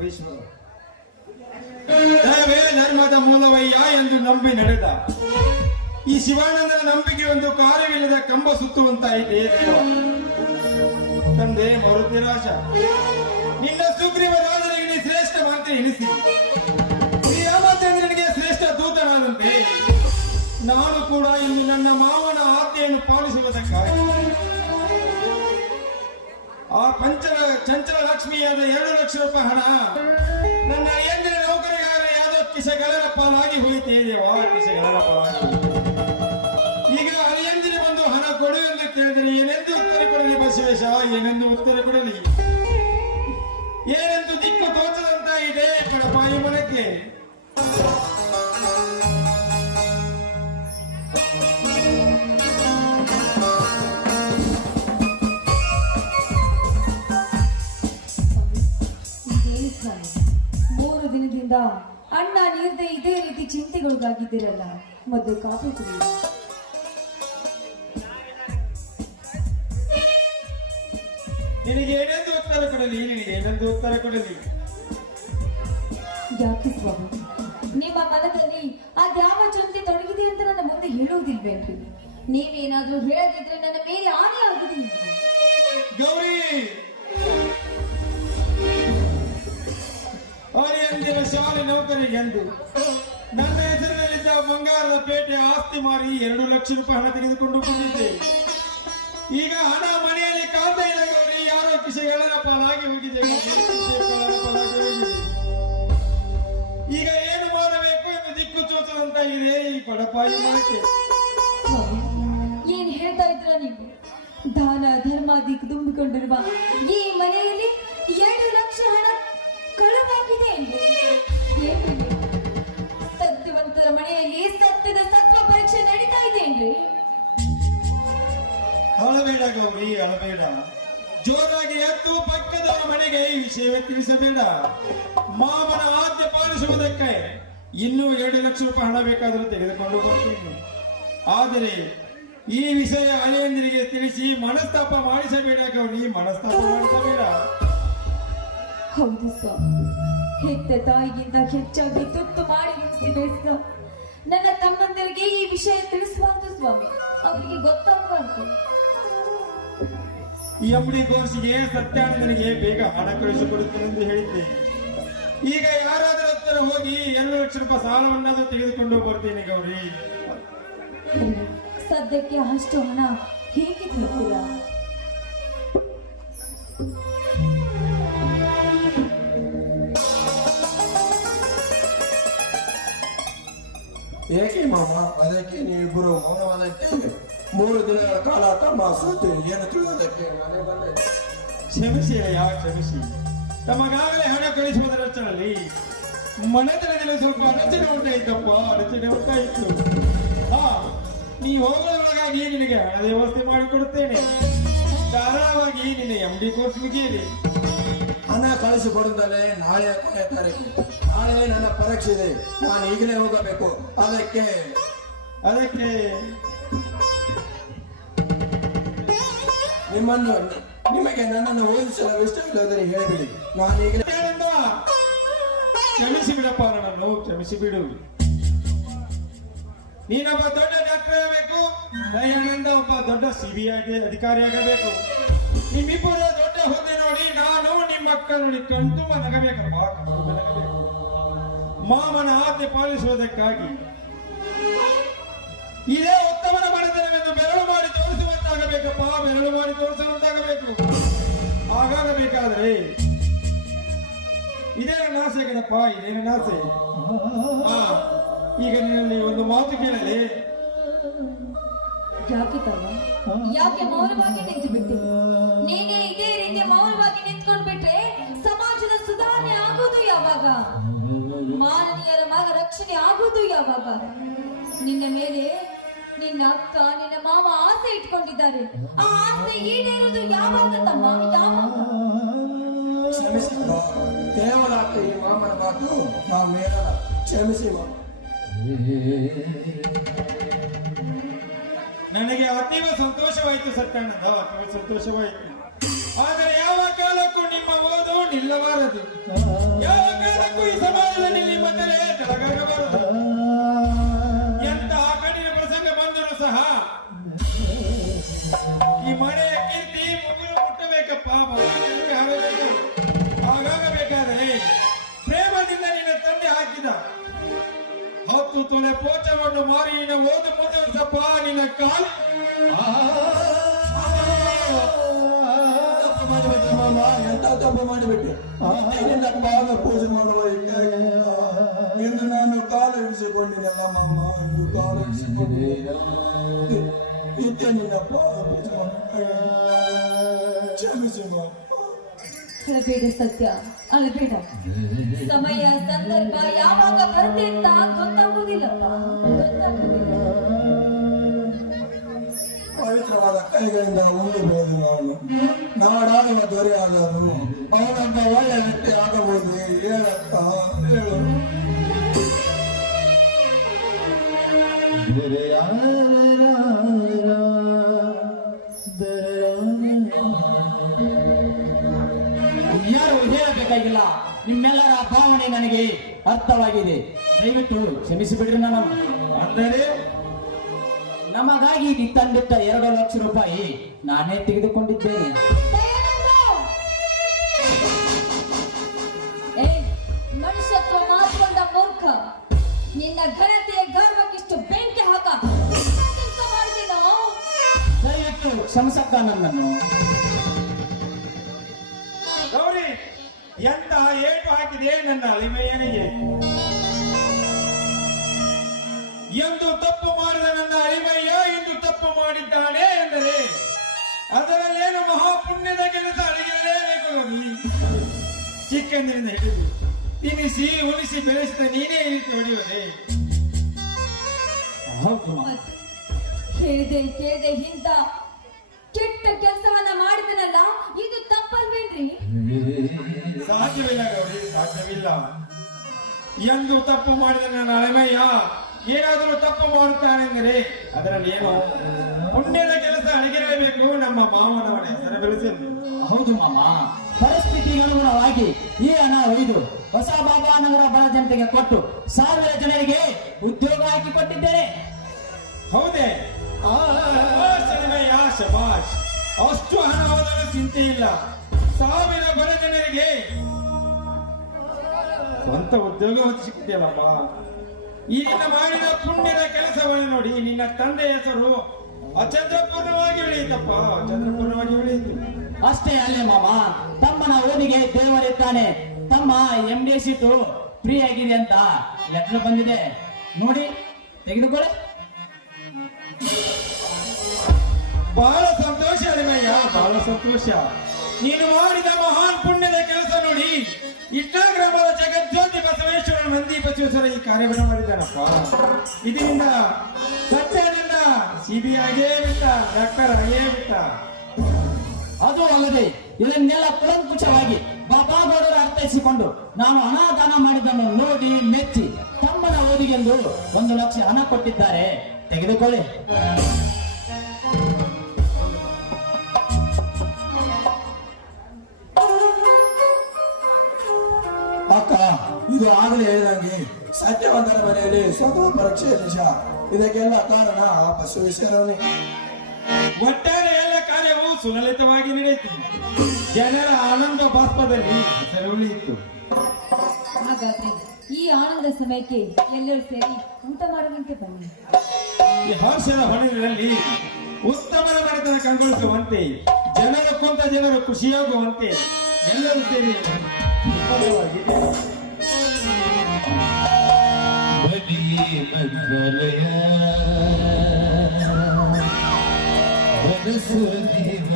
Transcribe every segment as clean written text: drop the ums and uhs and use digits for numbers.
ಸರ್ವೇಶ್ವರ. ದಯವೇ ಧರ್ಮದ ಮೂಲವಯ್ಯ ಎಂದು ನಂಬಿ ನಡೆದ ಈ ಶಿವಾನಂದನ ನಂಬಿಕೆ ಒಂದು ಕಾರ್ಯವಿಲ್ಲದ ಕಂಬ ಸುತ್ತುವಂತಾಯಿತೆ ದೇವ. ತಂದೆ ಮರುತಿರಾಜ, ನಿನ್ನ ಸುಗ್ರೀವ ರಾಜನಿಗೆ ನೀ ಶ್ರೇಷ್ಠ ಮಂತ್ರಿ ಎನಿಸಿ ಶ್ರೀರಾಮಚಂದ್ರನಿಗೆ ಶ್ರೇಷ್ಠ ದೂತನಾದಂತೆ ನಾನು ಕೂಡ ಇಂದು ನನ್ನ ಮಾವನ ಆಜ್ಞೆಯನ್ನು ಪಾಲಿಸುವುದಕ್ಕಾಗಿ ಆ ಚಂಚಲ ಲಕ್ಷ್ಮಿಯಾದ 2 ಲಕ್ಷ ರೂಪಾಯಿ ಹಣ ನನ್ನ ಎಂದಿನ ನೌಕರಿಗಾರ ಯಾವುದೋ ಕಿಸೆಗಳರ ಪಾಲಾಗಿ ಹೋಯಿತೇ ದೇವ, ಕಿಸೆಗಳರ ಪಾಲಾಗಿ. ಈಗ ಅಳಿಯಂದಿನ ಬಂದು ಹಣ ಕೊಡು ಎಂದು ಕೇಳಿದರೆ ಏನೆಂದು ಉತ್ತರ ಕೊಡಲಿ ಬಸವೇಶ, ಏನೆಂದು ಉತ್ತರ ಕೊಡಲಿ, ಏನೆಂದು ದಿಕ್ಕು ತೋಚದಂತಾಗಿದೆ ಕಡಪಾಯಿ ಮನಕ್ಕೆ. ಅಣ್ಣ ನೀರ್ದೆ ಇದೇ ರೀತಿ ಚಿಂತೆಗಳಿಗಾಗಿದ್ದೀರಲ್ಲ, ಮೊದಲು ಕಾಫಿ ಕುಡಿ. ನಿನಗೆ ಏನೆಂದು ಉತ್ತರ ಕೊಡಲಿ, ನಿನಗೆ ಏನೆಂದು ಉತ್ತರ ಕೊಡಲಿ? ಯಾಕೆ ಸ್ವಾಮಿ, ನಿಮ್ಮ ಮನದಲ್ಲಿ ಅದ್ಯಾವ ಚಿಂತೆ ತೊಡಗಿದೆ ಅಂತ ನನ್ನ ಮುಂದೆ ಹೇಳುವುದಿಲ್ವೇನ್ರಿ? ನೀವೇನಾದ್ರೂ ಹೇಳದಿದ್ರೆ ನನ್ನ ಮೇಲೆ ಆನೆ ಆಗುದಿಲ್ಲ. ಗೌರಿ, ಅಳಿಯಂದಿನ ಶಾಲೆ ನೌಕರಿಗೆಂದು ನನ್ನ ಹೆಸರಿನಲ್ಲಿದ್ದ ಬಂಗಾರದ ಪೇಟೆ ಆಸ್ತಿ ಮಾರಿ 2 ಲಕ್ಷ ರೂಪಾಯಿ ಹಣ ತೆಗೆದುಕೊಂಡು ಬಂದಿದ್ದೆ. ಈಗ ಹಣ ಮನೆಯಲ್ಲಿ ಕಾಣ್ತಾ ಇಲ್ಲ ಗೌರಿ, ಯಾರೋ ಕಿಸೆಗಳರ ಪಾಲಾಗಿ ಹೋಗಿದೆ. ಈಗ ಏನು ಮಾಡಬೇಕು ಎಂದು ದಿಕ್ಕು ಚೋಚದಂತಾಗಿದೆ ಈ ಬಡಪಾಯಿ ಮಾಡಕ್ಕೆ. ಏನ್ ಹೇಳ್ತಾ ಇದ್ರ ನೀವು? ದಾನ ಧರ್ಮಾದಿ ತುಂಬಿಕೊಂಡಿರುವ ಈ ಮನೆಯಲ್ಲಿ 2 ಲಕ್ಷ ಹಣ ಕಳುವಾಗಿದೆ ಎಂದು ಸತ್ಯವಂತರ ಮನೆಯಲ್ಲಿ ಸತ್ಯದ ಸತ್ವ ಪರೀಕ್ಷೆ ನಡೀತಾ ಇದೆ ಏನ್ರಿ? ಅಳಬೇಡ ಗೌರಿ, ಅಳಬೇಡ. ಜೋರಾಗಿ ಎದ್ದು ಪಕ್ಕದವರ ಮನೆಗೆ ಈ ವಿಷಯವೇ ತಿಳಿಸಬೇಡ. ಮಾಮನ ಆಜ್ಞೆ ಪಾಲಿಸುವುದಕ್ಕೆ ಇನ್ನೂ 2 ಲಕ್ಷ ರೂಪಾಯಿ ಹಣ ಬೇಕಾದರೂ ತೆಗೆದುಕೊಂಡು ಬರ್ತೀನಿ. ಆದರೆ ಈ ವಿಷಯ ಅಳಿಯಂದಿರಿಗೆ ತಿಳಿಸಿ ಮನಸ್ತಾಪ ಮಾಡಿಸಬೇಡ ಗೌರಿ, ಮನಸ್ತಾಪ ಮಾಡಿಸಬೇಡ. ಹೌದು ಸ್ವಾಮಿ, ಹೆತ್ತ ತಾಯಿಗಿಂತ ಹೆಚ್ಚಾಗಿ ತುತ್ತು ಮಾಡಿ ಉಳಿಸಿದ ನನ್ನ ತಮ್ಮಂದರಿಗೆ ಈ ವಿಷಯ ತಿಳಿಸಬಾರ್ದು ಸ್ವಾಮಿ, ಅವರಿಗೆ ಗೊತ್ತಾಗಬಾರ್ದು. ಈ ಅಂಬಡಿ ಕೋರ್ಸಿಗೆ ಸತ್ಯಾನಂದನಿಗೆ ಬೇಗ ಹಣ ಕಳಿಸಿಕೊಡುತ್ತೇನೆಂದು ಹೇಳಿದ್ದೆ. ಈಗ ಯಾರಾದರೂ ಹತ್ತಿರ ಹೋಗಿ 2 ಲಕ್ಷ ರೂಪಾಯಿ ಸಾಲವನ್ನಾದರೂ ತೆಗೆದುಕೊಂಡು ಬರ್ತೀನಿ ಗೌರಿ. ಸದ್ಯಕ್ಕೆ ಅಷ್ಟು ಹಣ ಹೇಗೆ ತರ್ತೀರಾ? ಏಕೆ ಮಾಮ, ಅದಕ್ಕೆ ನೀವಿಬ್ಬರು ಮೌನವಾದಕ್ಕೆ 3 ದಿನಗಳ ಕಾಲ ತಮ್ಮ ಸುದ್ದಿ ಏನು ತಿಳಿಯೋದಕ್ಕೆ ನಾನೇ ಬಂದೆ. ಕ್ಷಮಿಸಿ ಅಯ್ಯ, ಕ್ಷಮಿಸಿ. ತಮಗಾಗಲೇ ಹಣ ಕಳಿಸುವುದರಷ್ಟರಲ್ಲಿ ಮನೆತನದಲ್ಲಿ ಸ್ವಲ್ಪ ಅಡಚಣೆ ಉಂಟಾಯಿತಪ್ಪ, ಅಡಚಣೆ ಉಂಟಾಯಿತು. ನೀ ಹೋಗೋದ್ರೊಳಗಾಗಿ ನಿನಗೆ ಹಣದ ವ್ಯವಸ್ಥೆ ಮಾಡಿಕೊಡುತ್ತೇನೆ. ಧಾರಾಳವಾಗಿ ನಿನ್ನ MD ಕೋರ್ಸ್ ಮುಗಿಯಲಿ. ಹಣ ಕಳಿಸಿಕೊಡುತ್ತಲೇ ನಾಳೆ ಕೊನೆಯ ತಾರೀಕು. ನಾಳೆ ನನ್ನ ಪರೀಕ್ಷೆ ಇದೆ, ನಾನು ಈಗಲೇ ಹೋಗಬೇಕು. ಅದಕ್ಕೆ ನಿಮಗೆ ನನ್ನನ್ನು ಓದಿಸಲು ಇಷ್ಟವಿಲ್ಲದರೆ ಹೇಳಿಬಿಡಿ, ನಾನು ಈಗಲೇ. ಕ್ಷಮಿಸಿ ಬಿಡಪ್ಪ, ನನ್ನನ್ನು ಕ್ಷಮಿಸಿ ಬಿಡು. ನೀನೊಬ್ಬ ದೊಡ್ಡ ಡಾಕ್ಟರ್ ಆಗಬೇಕು, ದಯಾನಂದ ಒಬ್ಬ ದೊಡ್ಡ CBI ಅಧಿಕಾರಿ ಆಗಬೇಕು. ನಿಮ್ಮಿಬ್ಬರು ದೊಡ್ಡ ಹುದ್ದೆ ನೋಡಿ ನಾನು ನಿಮ್ಮ ಮಕ್ಕಳು ನೋಡಿ ಕಣ್ತುಂಬ ನಗಬೇಕಪ್ಪ, ನಗಬೇಕು. ಮಾಮನ ಆಜ್ಞೆ ಪಾಲಿಸುವುದಕ್ಕಾಗಿ ಇದೇ ಉತ್ತಮನ ಬಡತನವೆಂದು ಬೆರಳು ಮಾಡಿ ತೋರಿಸುವಂತಾಗಬೇಕಪ್ಪ, ಬೆರಳು ಮಾಡಿ ತೋರಿಸುವಂತಾಗಬೇಕು. ಹಾಗಾಗಬೇಕಾದ್ರೆ ಇದೇ ನನ್ನ ಆಸೆ ಕಣಪ್ಪ, ಇದೇ ನನ್ನ ಆಸೆ. ಈಗ ನಿನ್ನಲ್ಲಿ ಒಂದು ಮಾತು ಕೇಳಲಿ. ಯಾಕೆ ತಮ್ಮ, ಯಾಕೆ ಮೌನವಾಗಿ ನಿಂತು ಬಿಟ್ಟೆ? ನೀನೇ ಇದೇ ರೀತಿ ಮೌನವಾಗಿ ನಿಂತ್ಕೊಂಡು ಬಿಟ್ರೆ ಸಮಾಜದ ಸುಧಾರಣೆ ಆಗೋದು ಯಾವಾಗ? ಮಾನವೀಯರ ಮಗ ರಕ್ಷಣೆ ಆಗೋದು ಯಾವಾಗ? ನಿನ್ನ ಮೇಲೆ ನಿನ್ನ ಅಕ್ಕ ನಿನ್ನ ಮಾವ ಆಸೆ ಇಟ್ಕೊಂಡಿದ್ದಾರೆ. ಆ ಆಸೆ ಈಡೇರೋದು ಯಾವಾಗ ತಮ್ಮ, ಯಾವಾಗ? ಕ್ಷಮಿಸಿ ಕೇವಲ ಈ ಮಾಮನ ಮಾತು ನಾವು ಮೇಲಲ್ಲ. ಕ್ಷಮಿಸಿ ಮಾಮ. ನನಗೆ ಅತೀವ ಸಂತೋಷವಾಯಿತು ಸತ್ಯಾನಂದ, ಅತೀವ ಸಂತೋಷವಾಯಿತು. ಆದರೆ ಯಾವ ಕಾಲಕ್ಕೂ ನಿಮ್ಮ ಓದು ನಿಲ್ಲಬಾರದು. ಯಾವ ಕಾರಣಕ್ಕೂ ಈ ಸಮಾಜದಲ್ಲಿ ನಿಮ್ಮ ತಲೆ ಕೆಳಗಾಗಬಾರದು. ಎಂತ ಕಠಿಣ ಪ್ರಸಂಗ ಬಂದರೂ ಸಹ ಈ ಮನೆಯ ಕೀರ್ತಿ ಮುಗಿಲು ಮುಟ್ಟಬೇಕಪ್ಪ. ಭಗವಂತನಿಗೆ ಹಾರಬೇಕು. ಹಾಗಾಗಬೇಕಾದರೆ ಪ್ರೇಮದಿಂದ ನಿನ್ನ ತಂದೆ ಹಾಕಿದ 10 ತೊಲೆ ಪೋಚವನ್ನು ಮಾರಿ ನಿನ್ನ ಓದು ಮುಂದುವರಿಸಪ್ಪ ನಿನ್ನ ಕಾಲು. ತಪ್ಪು ಮಾಡಿಬಿಟ್ಟೆ ಮಾಮ, ಎಂತ ತಪ್ಪು ಮಾಡಿಬಿಟ್ಟೆ. ನಿನ್ನ ಪಾದ ಪೂಜೆ ಮಾಡುವ ಎಂದು ನಾನು ಕಾಲು ಇಳಿಸಿಕೊಂಡಿದ್ದೆಲ್ಲ ಮಾಮ, ಎಂದು ಕಾಲು ಇಳಿಸಿಕೊಂಡಿದ್ದೆ. ಇದ್ದೆ ನಿನ್ನ ಪಾದ ಪೂಜೆ ಕ್ಷಮಿಸಿ ಮಾಮ. ಅಳಬೇಡ ಸತ್ಯ, ಅಳಬೇಡ. ಸಮಯ ಸಂದರ್ಭ ಯಾವಾಗ ಬರುತ್ತೆ ಅಂತ ಗೊತ್ತಾಗುವುದಿಲ್ಲಪ್ಪ, ಗೊತ್ತಾಗುವುದಿಲ್ಲ. ಪವಿತ್ರವಾದ ಕೈಗಳಿಂದ ಉಂಡು ಬೆಳೆದು ನಾಡಾಡುವ ದೊರೆಯಾದರು ಅವನಂತ ಒಳ್ಳೆ ವ್ಯಕ್ತಿ ಆಗಬಹುದು. ಹೇಳತ್ತ ಹೇಳು. ಯಾರು ಹೇಳಬೇಕಾಗಿಲ್ಲ, ನಿಮ್ಮೆಲ್ಲರ ಭಾವನೆ ನನಗೆ ಅರ್ಥವಾಗಿದೆ. ದಯವಿಟ್ಟು ಕ್ಷಮಿಸಿಬಿಡ್ರಿ. ನನ್ನನ್ನು ಅಂದರೆ ನಮಗಾಗಿ ನೀ ತಂದಿಟ್ಟ 2 ಲಕ್ಷ ರೂಪಾಯಿ ನಾನೇ ತೆಗೆದುಕೊಂಡಿದ್ದೇನೆ. ಏ ಮನುಷ್ಯತ್ವ ಮಾರ್ಕೊಂಡ ಮೂರ್ಖ, ನಿನ್ನ ಘನತೆಯ ಗರ್ವಕ್ಕಿಷ್ಟು ಬೆಂಕಿ ಹಾಕ ಕೆಲಸ ಮಾಡ್ತೀನೋ. ದಯವಿಟ್ಟು ಕ್ಷಮಿಸಕ್ಕ ನನ್ನನ್ನು. ಗೌರಿ, ಎಂತ ಏಟು ಹಾಕಿದೆ ನನ್ನ ಅಳಿಮೆಯನಿಗೆ. ಎಂದು ತಪ್ಪು ಮಾಡಿದ ನನ್ನ ಅಳಿಮಯ್ಯ ಇಂದು ತಪ್ಪು ಮಾಡಿದ್ದಾನೆ ಎಂದರೆ ಅದರಲ್ಲೇನು ಮಹಾಪುಣ್ಯದ ಕೆಲಸ ಅಡಗಿರಲೇಬೇಕು. ಗೌರಿ, ಚಿಕ್ಕಂದಿನಿಂದ ಹಿಡಿದು ತಿನ್ನಿಸಿ ಉಳಿಸಿ ಬೆಳೆಸಿದ ನೀನೇ ಈ ರೀತಿ ಹೊಡೆಯುವುದೇ? ಹೌದು ಮಾಮ. ಮತ್ತೆ ಕೇಳಿದೆ ಕೇಳಿದೆ ಇಂಥ ಕೆಟ್ಟ ಕೆಲಸವನ್ನ ಮಾಡಿದನಲ್ಲ, ಇದು ತಪ್ಪಲ್ವೇನ್ರಿ? ಸಾಧ್ಯವಿಲ್ಲ ಗೌರಿ, ಸಾಧ್ಯವಿಲ್ಲ. ಎಂದು ತಪ್ಪು ಮಾಡಿದ ನನ್ನ ಅಳಿಮಯ್ಯ ಏನಾದರೂ ತಪ್ಪು ಮಾಡುತ್ತಾನೆಂದರೆ ಅದರಲ್ಲಿ ಏನು ಪುಣ್ಯದ ಕೆಲಸ ಅಡಗಿರಬೇಕು. ನಮ್ಮ ಮಾವನವನ ಹೆಸರು ಬೆಳೆಸಿದ್ದು. ಹೌದು ಮಾಮ. ಪರಿಸ್ಥಿತಿಗೆ ಅನುಗುಣವಾಗಿ ಈ ಹಣ ಒಯ್ದು ಹೊಸ ಬಾಬಾ ನಗರ ಬಡ ಜನತೆಗೆ ಕೊಟ್ಟು 1000 ಜನರಿಗೆ ಉದ್ಯೋಗ ಹಾಕಿಕೊಟ್ಟಿದ್ದೇನೆ. ಹೌದೇ? ಅಳಿಮಯ್ಯ ಶಬಾಷ್. ಅಷ್ಟು ಹಣ ಹೋದರೂ ಚಿಂತೆ ಇಲ್ಲ. 1000 ಬಡ ಜನರಿಗೆ ಸ್ವಂತ ಉದ್ಯೋಗ ಸಿಕ್ಕಿದೆಯಲ್ಲಮ್ಮ. ಈ ನಿನ್ನ ಮಾಡಿದ ಪುಣ್ಯದ ಕೆಲಸವನ್ನು ನೋಡಿ ನಿನ್ನ ತಂದೆ ಹೆಸರು ಅಚಂದ್ರಪೂರ್ಣವಾಗಿ ಉಳಿಯಿತಪ್ಪ, ಅಚಂದ್ರಪೂರ್ಣವಾಗಿ ಉಳಿಯಿತು. ಅಷ್ಟೇ ಅಲ್ಲೇ ಮಾಮ, ತಮ್ಮನ ಓದಿಗೆ ದೇವರಿದ್ದಾನೆ. ತಮ್ಮ MD ಸೀಟು ಫ್ರೀ ಆಗಿದೆ ಅಂತ ಲೆಟರ್ ಬಂದಿದೆ ನೋಡಿ, ತೆಗೆದುಕೊಳ್ಳಿ. ಬಹಳ ಸಂತೋಷ ಅಳಿಮಯ್ಯ, ಬಹಳ ಸಂತೋಷ. ನೀನು ಮಾಡಿದ ಮಹಾನ್ ಪುಣ್ಯದ ಕೆಲಸ ನೋಡಿ ಇಟ್ಟ ಗ್ರಾಮದ ಜಗಜ್ಯೋತಿ ಬಸವೇಶ್ವರ ನಂದಿ ಬಸವೇಶ್ವರ ಈ ಕಾರ್ಯವನ್ನು ಮಾಡಿದ್ದಾನಪ್ಪ. ಇದರಿಂದ ಸತ್ಯದಿಂದ CBI ಆಗೇ ಬಿಟ್ಟ, ಡಾಕ್ಟರ್ ಆಗೇ ಬಿಟ್ಟ. ಅದು ಅಲ್ಲದೆ ಇದನ್ನೆಲ್ಲ ಕುಲಂಕುಷವಾಗಿ ಬಾಬಾ ಗೌಡರು ಅರ್ಥೈಸಿಕೊಂಡು ನಾನು ಹಣ ದಾನ ಮಾಡಿದ್ದನ್ನು ನೋಡಿ ಮೆಚ್ಚಿ ತಮ್ಮನ ಓದಿಗೆಂದು 1 ಲಕ್ಷ ಹಣ ಕೊಟ್ಟಿದ್ದಾರೆ, ತೆಗೆದುಕೊಳ್ಳಿ. ಅಕ್ಕ, ಇದು ಆಗಲೇ ಹೇಳಿದಂಗೆ ಸತ್ಯವಂತರ ಮನೆಯಲ್ಲಿ ಸ್ವತಃ ಪರೀಕ್ಷೆ ನಿಜ. ಇದಕ್ಕೆಲ್ಲ ಕಾರಣ ಆ ಬಸವೇಶ್ವರನೇ. ಒಟ್ಟಾರೆ ಎಲ್ಲ ಕಾರ್ಯವು ಸುಲಲಿತವಾಗಿ ನಡೆಯಿತು. ಜನರ ಆನಂದ ಬಾಷ್ಪದಲ್ಲಿ ಹೆಸರು ಉಳಿಯಿತು. ಹಾಗಾದ್ರೆ ಈ ಆನಂದ ಸಮಯಕ್ಕೆ ಎಲ್ಲರೂ ಸೇರಿ ಊಟ ಮಾಡುವಂತೆ ಬನ್ನಿ. ಈ ಹರ್ಷದ ಹೊಣೆಯಲ್ಲಿ ಉತ್ತಮನ ಮನೆತನ ಕಂಗೊಳಿಸುವಂತೆ, ಜನರು ಕೊಂತ ಜನರು ಖುಷಿಯಾಗುವಂತೆ ಎಲ್ಲರೂ ಸೇರಿ ವಿಫಲವಾಗಿ ಮಂತ್ರಾಲಯ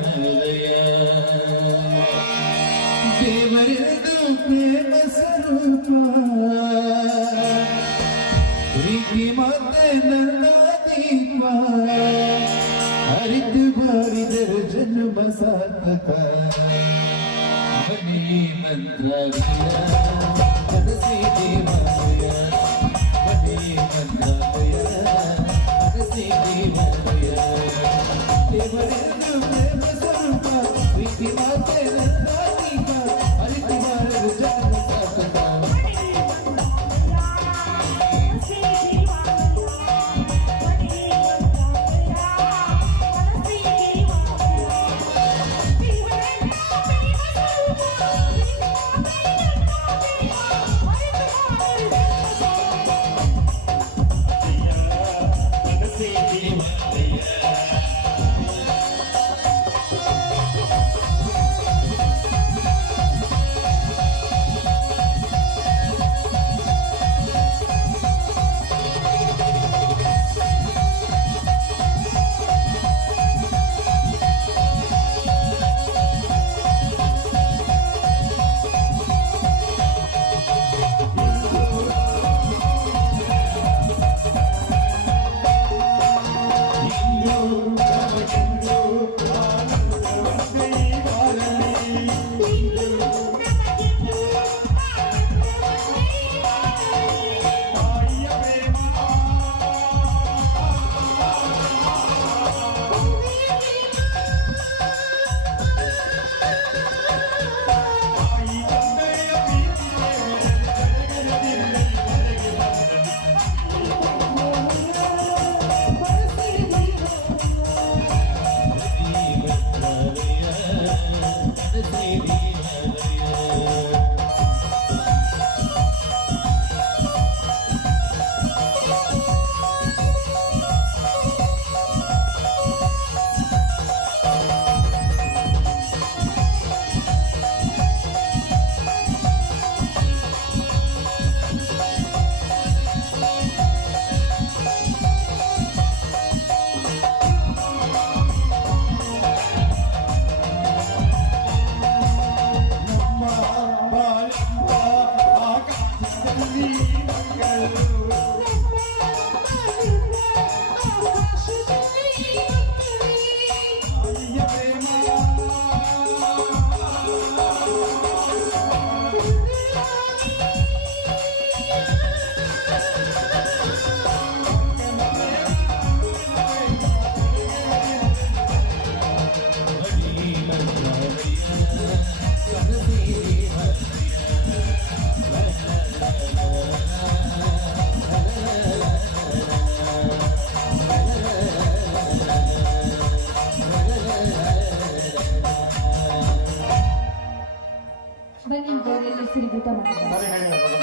ದೇವಾಲಯ ದೇವರದು ಪ್ರೇಮ ಸ್ವರೂಪ ಪ್ರೀತಿ ಮಾತೆ ನನ್ನ ದೀಪ ಹರಿದು ಬಾರಿದರು ಜನ್ಮ ಸಾರ್ಥಕ ಬನ್ನಿ ಮಂತ್ರಾಲಯ ಕನಸಿ ದೇವಾಲಯ ಬನ್ನಿ ಮಂತ್ರಾಲಯ ಕನಸಿ ದೇವಾಲಯ ದೇವರದು ಪ್ರೇಮ ಸ್ವರೂಪ ಪ್ರೀತಿ ಮಾತೆ ನನ್ನ ದೀಪ ಹರಿದು ಊಟ ಮಾಡಿದ್ದಾರೆ. ಸರಿ ಹೇಳಿ